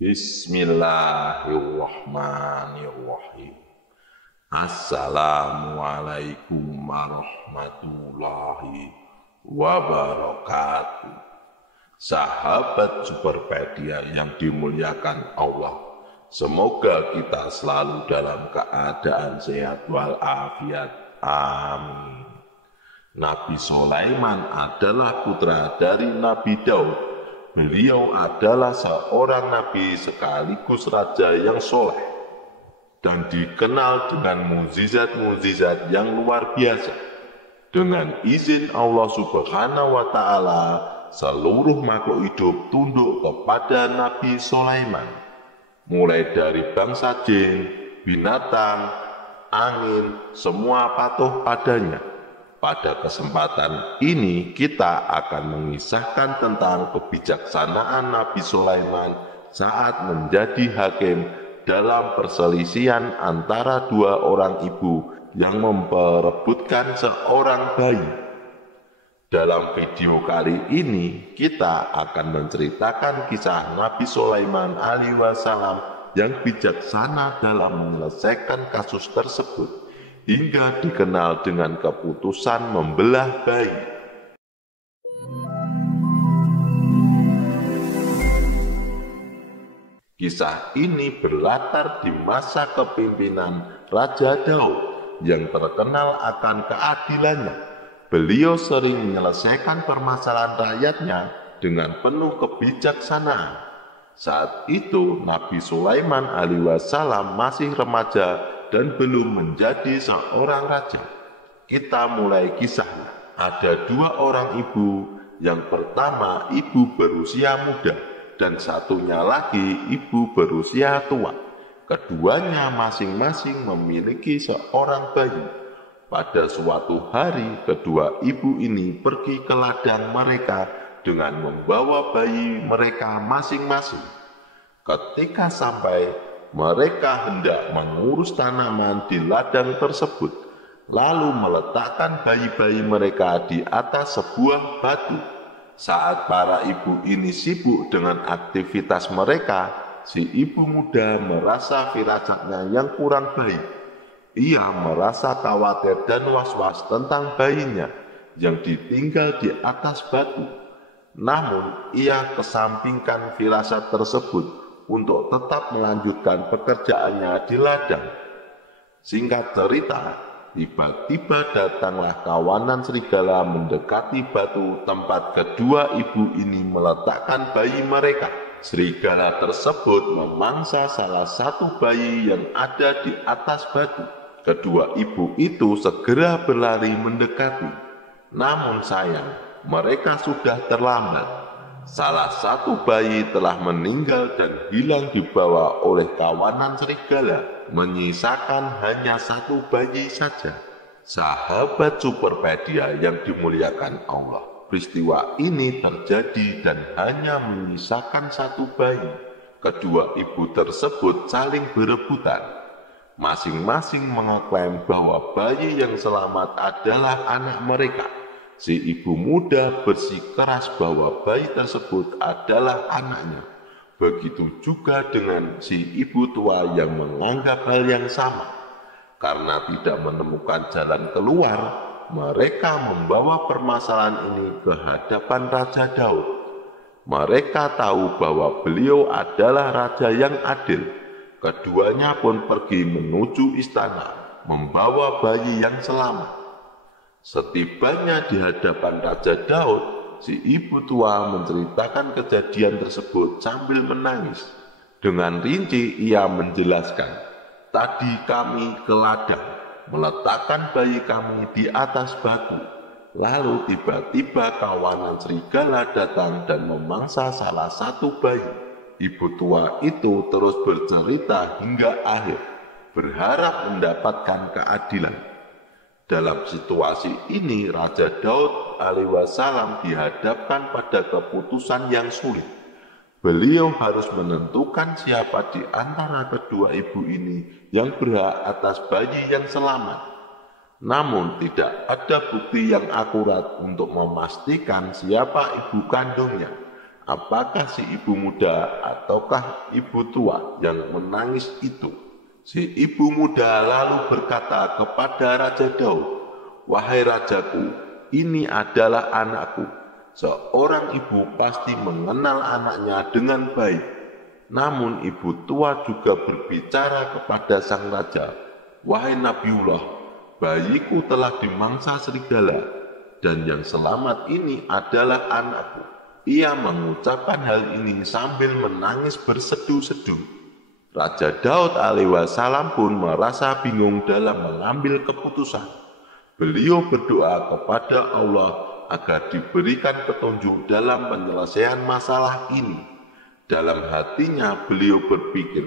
Bismillahirrahmanirrahim. Assalamualaikum warahmatullahi wabarakatuh. Sahabat Superpedia yang dimuliakan Allah, semoga kita selalu dalam keadaan sehat walafiat. Amin. Nabi Sulaiman adalah putra dari Nabi Daud. Beliau adalah seorang nabi sekaligus raja yang soleh dan dikenal dengan mukjizat-mukjizat yang luar biasa. Dengan izin Allah Subhanahu wa Ta'ala, seluruh makhluk hidup tunduk kepada Nabi Sulaiman, mulai dari bangsa jin, binatang, angin, semua patuh padanya. Pada kesempatan ini kita akan mengisahkan tentang kebijaksanaan Nabi Sulaiman saat menjadi hakim dalam perselisihan antara dua orang ibu yang memperebutkan seorang bayi. Dalam video kali ini kita akan menceritakan kisah Nabi Sulaiman alaihi wasallam yang bijaksana dalam menyelesaikan kasus tersebut, hingga dikenal dengan keputusan membelah bayi. Kisah ini berlatar di masa kepemimpinan Raja Daud yang terkenal akan keadilannya. Beliau sering menyelesaikan permasalahan rakyatnya dengan penuh kebijaksanaan. Saat itu Nabi Sulaiman alaihi wasallam masih remaja dan belum menjadi seorang raja. Kita mulai kisahnya. Ada dua orang ibu. Yang pertama, ibu berusia muda, dan satunya lagi ibu berusia tua. Keduanya masing-masing memiliki seorang bayi. Pada suatu hari, kedua ibu ini pergi ke ladang mereka dengan membawa bayi mereka masing-masing. Ketika sampai, mereka hendak mengurus tanaman di ladang tersebut, lalu meletakkan bayi-bayi mereka di atas sebuah batu. Saat para ibu ini sibuk dengan aktivitas mereka, si ibu muda merasa firasatnya yang kurang baik. Ia merasa khawatir dan was-was tentang bayinya yang ditinggal di atas batu. Namun, ia kesampingkan firasat tersebut untuk tetap melanjutkan pekerjaannya di ladang. Singkat cerita, tiba-tiba datanglah kawanan serigala mendekati batu tempat kedua ibu ini meletakkan bayi mereka. Serigala tersebut memangsa salah satu bayi yang ada di atas batu. Kedua ibu itu segera berlari mendekati. Namun sayang, mereka sudah terlambat. Salah satu bayi telah meninggal dan hilang dibawa oleh kawanan serigala, menyisakan hanya satu bayi saja. Sahabat Superpedia yang dimuliakan Allah, peristiwa ini terjadi dan hanya menyisakan satu bayi. Kedua ibu tersebut saling berebutan. Masing-masing mengeklaim bahwa bayi yang selamat adalah anak mereka. Si ibu muda bersikeras bahwa bayi tersebut adalah anaknya. Begitu juga dengan si ibu tua yang menganggap hal yang sama. Karena tidak menemukan jalan keluar, mereka membawa permasalahan ini ke hadapan Raja Daud. Mereka tahu bahwa beliau adalah raja yang adil. Keduanya pun pergi menuju istana, membawa bayi yang selamat. Setibanya di hadapan Raja Daud, si ibu tua menceritakan kejadian tersebut sambil menangis. Dengan rinci ia menjelaskan, "Tadi kami ke ladang, meletakkan bayi kami di atas batu. Lalu tiba-tiba kawanan serigala datang dan memangsa salah satu bayi." Ibu tua itu terus bercerita hingga akhir, berharap mendapatkan keadilan. Dalam situasi ini, Raja Daud alaihi wasallam dihadapkan pada keputusan yang sulit. Beliau harus menentukan siapa di antara kedua ibu ini yang berhak atas bayi yang selamat. Namun tidak ada bukti yang akurat untuk memastikan siapa ibu kandungnya. apakah si ibu muda ataukah ibu tua yang menangis itu? Si ibu muda lalu berkata kepada Raja Daud, "Wahai rajaku, ini adalah anakku." Seorang ibu pasti mengenal anaknya dengan baik. Namun ibu tua juga berbicara kepada sang raja, "Wahai Nabiullah, bayiku telah dimangsa serigala, dan yang selamat ini adalah anakku." Ia mengucapkan hal ini sambil menangis bersedu-sedu. Raja Daud alaihissalam pun merasa bingung dalam mengambil keputusan. Beliau berdoa kepada Allah agar diberikan petunjuk dalam penyelesaian masalah ini. Dalam hatinya beliau berpikir,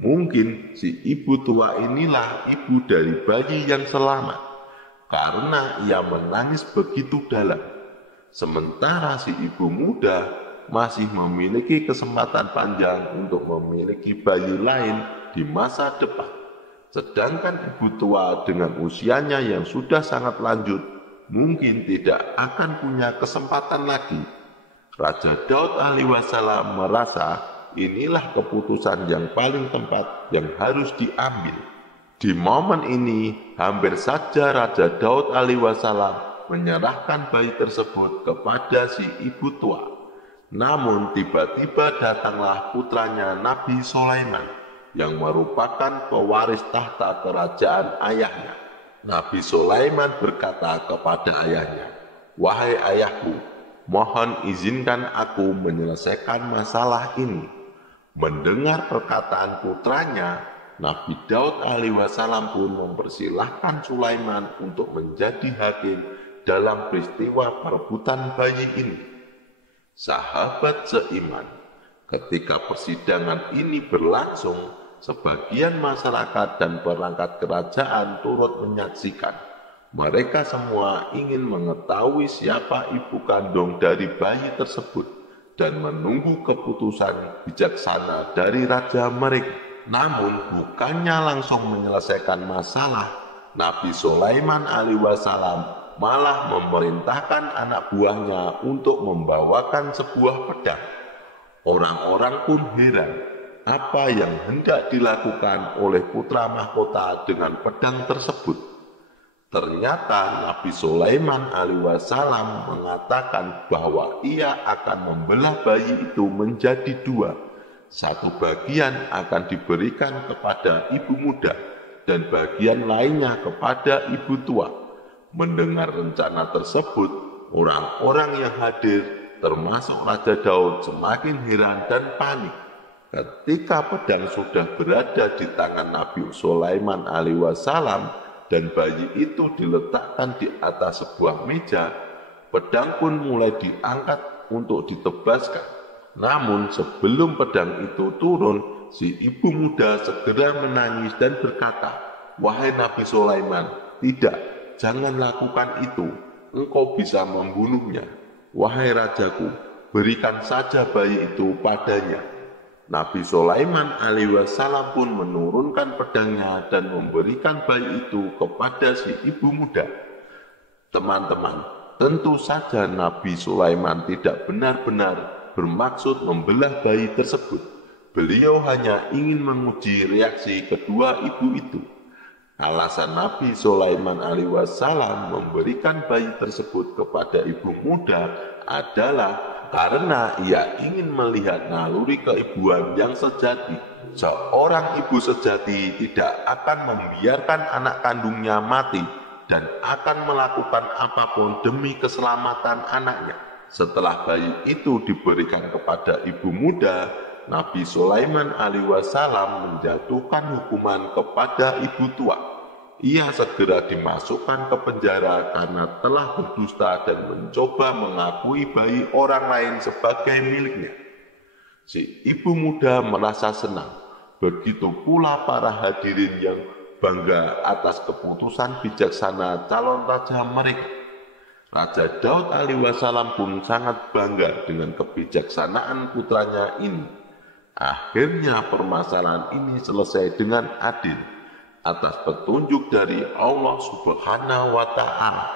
mungkin si ibu tua inilah ibu dari bayi yang selamat, karena ia menangis begitu dalam. Sementara si ibu muda masih memiliki kesempatan panjang untuk memiliki bayi lain di masa depan. Sedangkan ibu tua dengan usianya yang sudah sangat lanjut mungkin tidak akan punya kesempatan lagi. Raja Daud alaihissalam merasa inilah keputusan yang paling tepat yang harus diambil. Di momen ini hampir saja Raja Daud alaihissalam menyerahkan bayi tersebut kepada si ibu tua. Namun tiba-tiba datanglah putranya Nabi Sulaiman yang merupakan pewaris tahta kerajaan ayahnya. Nabi Sulaiman berkata kepada ayahnya, "Wahai ayahku, mohon izinkan aku menyelesaikan masalah ini." Mendengar perkataan putranya, Nabi Daud alaihissalam pun mempersilahkan Sulaiman untuk menjadi hakim dalam peristiwa perebutan bayi ini. Sahabat seiman, ketika persidangan ini berlangsung, sebagian masyarakat dan perangkat kerajaan turut menyaksikan. Mereka semua ingin mengetahui siapa ibu kandung dari bayi tersebut dan menunggu keputusan bijaksana dari raja mereka. Namun bukannya langsung menyelesaikan masalah, Nabi Sulaiman alaihissalam malah memerintahkan anak buahnya untuk membawakan sebuah pedang. Orang-orang pun heran apa yang hendak dilakukan oleh putra mahkota dengan pedang tersebut. Ternyata Nabi Sulaiman alaihissalam mengatakan bahwa ia akan membelah bayi itu menjadi dua. Satu bagian akan diberikan kepada ibu muda dan bagian lainnya kepada ibu tua. Mendengar rencana tersebut, orang-orang yang hadir termasuk Raja Daud semakin heran dan panik. Ketika pedang sudah berada di tangan Nabi Sulaiman alaihissalam dan bayi itu diletakkan di atas sebuah meja, pedang pun mulai diangkat untuk ditebaskan. Namun sebelum pedang itu turun, si ibu muda segera menangis dan berkata, "Wahai Nabi Sulaiman, tidak, jangan lakukan itu, engkau bisa membunuhnya. Wahai rajaku, berikan saja bayi itu padanya." Nabi Sulaiman alaihissalam pun menurunkan pedangnya dan memberikan bayi itu kepada si ibu muda. Teman-teman, tentu saja Nabi Sulaiman tidak benar-benar bermaksud membelah bayi tersebut. Beliau hanya ingin menguji reaksi kedua ibu itu. Alasan Nabi Sulaiman alaihissalam memberikan bayi tersebut kepada ibu muda adalah karena ia ingin melihat naluri keibuan yang sejati. Seorang ibu sejati tidak akan membiarkan anak kandungnya mati dan akan melakukan apapun demi keselamatan anaknya. Setelah bayi itu diberikan kepada ibu muda, Nabi Sulaiman alaihissalam menjatuhkan hukuman kepada ibu tua. Ia segera dimasukkan ke penjara karena telah berdusta dan mencoba mengakui bayi orang lain sebagai miliknya. Si ibu muda merasa senang, begitu pula para hadirin yang bangga atas keputusan bijaksana calon raja mereka. Raja Daud alaihissalam pun sangat bangga dengan kebijaksanaan putranya ini. Akhirnya permasalahan ini selesai dengan adil atas petunjuk dari Allah Subhanahu wa Ta'ala.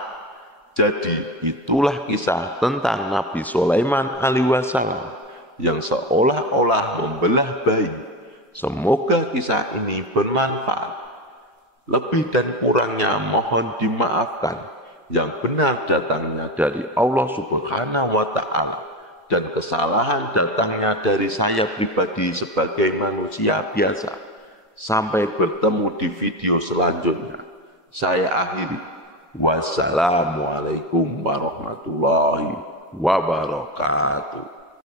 Jadi itulah kisah tentang Nabi Sulaiman alaihissalam. yang seolah-olah membelah bayi. Semoga kisah ini bermanfaat. Lebih dan kurangnya mohon dimaafkan. Yang benar datangnya dari Allah Subhanahu wa Ta'ala, dan kesalahan datangnya dari saya pribadi sebagai manusia biasa. Sampai bertemu di video selanjutnya. Saya akhiri. Wassalamualaikum warahmatullahi wabarakatuh.